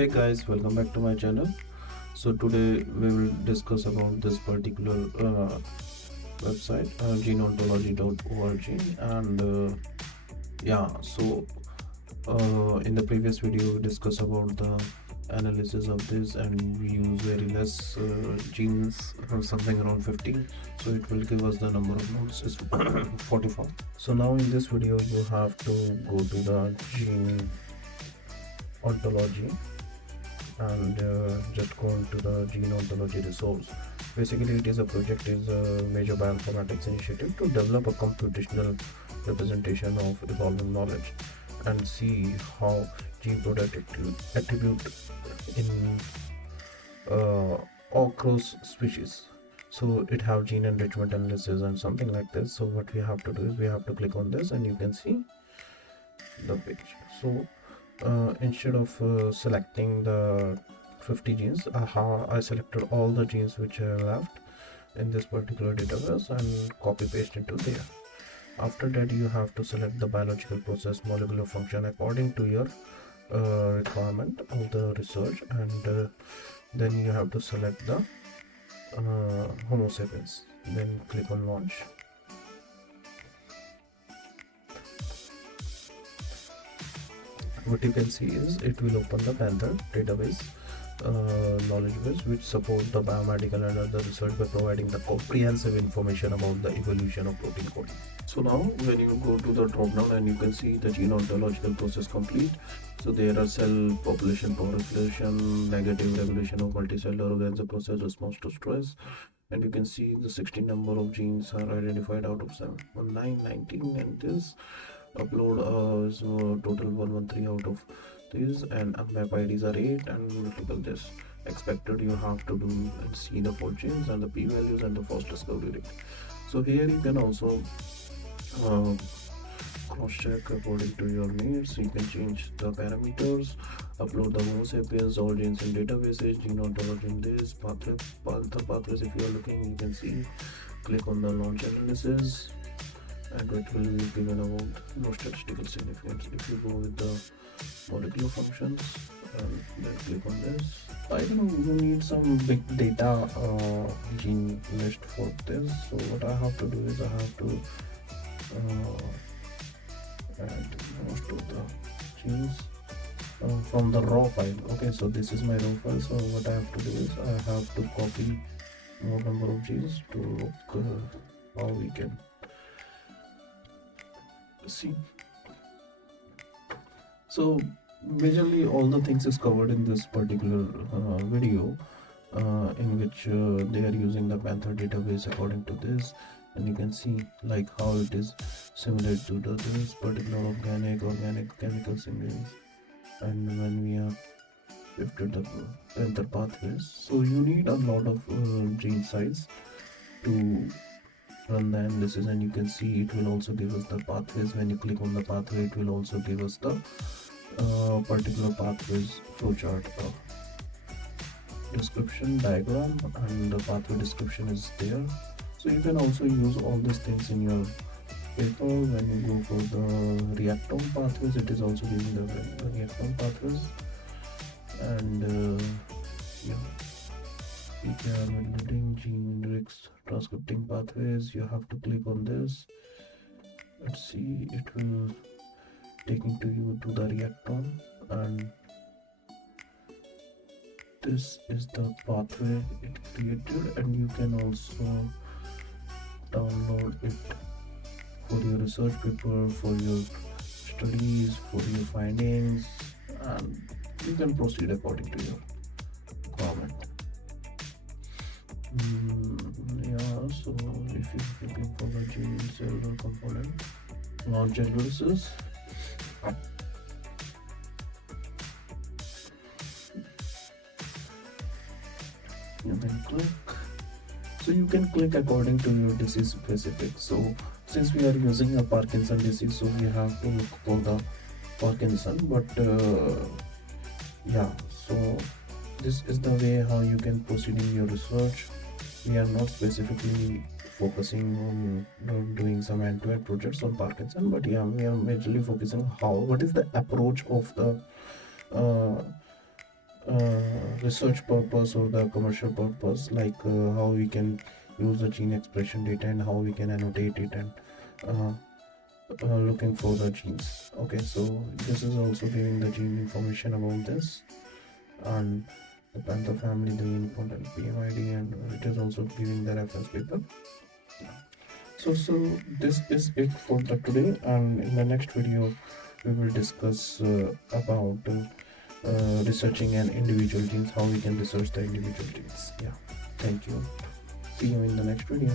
Hey guys, welcome back to my channel. So today we will discuss about this particular website, geneontology.org, and in the previous video we discussed about the analysis of this, and we use very less genes, something around 15. So it will give us the number of nodes is 44. So now in this video you have to go to the gene ontology and just go into the gene ontology resource. Basically it is a project, is a major bioinformatics initiative to develop a computational representation of evolving knowledge and see how gene product attribute in across species. So it have gene enrichment analysis and something like this. So what we have to do is we have to click on this and you can see the page. So instead of selecting the 50 genes, I selected all the genes which are left in this particular database and copy paste into there. After that you have to select the biological process molecular function according to your requirement of the research, and then you have to select the Homo sapiens, then click on launch. What you can see is it will open the Panther database knowledge base, which support the biomedical and other research by providing the comprehensive information about the evolution of protein coding. So now when you go to the drop down and you can see the gene ontological process complete. So there are cell population proliferation, negative regulation of multicellular organza process, response to stress, and you can see the 16 number of genes are identified out of 7, 9, 19, and this upload is total 113 out of this, and map IDs are 8, and multiple this expected you have to do and see the fortunes and the p values and the first discovery rate. So here you can also cross check according to your needs. You can change the parameters, upload the Homo sapiens, all genes in databases, gene ontology in this Panther pathways. If you are looking, you can see, click on the launch analysis and it will be given about no statistical significance. If you go with the molecular functions and then click on this, I think you need some big data gene list for this. So what I have to do is I have to add most of the genes from the raw file. Okay, so this is my raw file. So what I have to do is I have to copy more number of genes to look how we can see. So majorly all the things is covered in this particular video, in which they are using the Panther database according to this, and you can see like how it is similar to this particular organic chemical similarities. And when we are shifted the Panther pathways, so you need a lot of gene size to run the analysis, and you can see it will also give us the pathways. When you click on the pathway, it will also give us the particular pathways flowchart description diagram, and the pathway description is there. So you can also use all these things in your paper. When you go for the reactome pathways, it is also giving the reactome pathways, and PKR validating gene index transcripting pathways. You have to click on this. Let's see, it will taking to you to the reactome, and this is the pathway it created, and you can also download it for your research paper, for your studies, for your findings, and you can proceed according to your requirement. So if you're looking for the gene cellular component launch analysis, you can click. So you can click according to your disease specific. So since we are using a Parkinson disease, so we have to look for the Parkinson, but so this is the way how you can proceed in your research. We are not specifically focusing on doing some end-to-end projects on Parkinson, but we are majorly focusing what is the approach of the research purpose or the commercial purpose, like how we can use the gene expression data and how we can annotate it and looking for the genes. Okay, so this is also giving the gene information about this, and the Panther family, the important PMID, and it is also giving the reference paper. So this is it for the today, and in the next video we will discuss about researching an individual genes, how we can research the individual genes. Yeah, thank you. See you in the next video.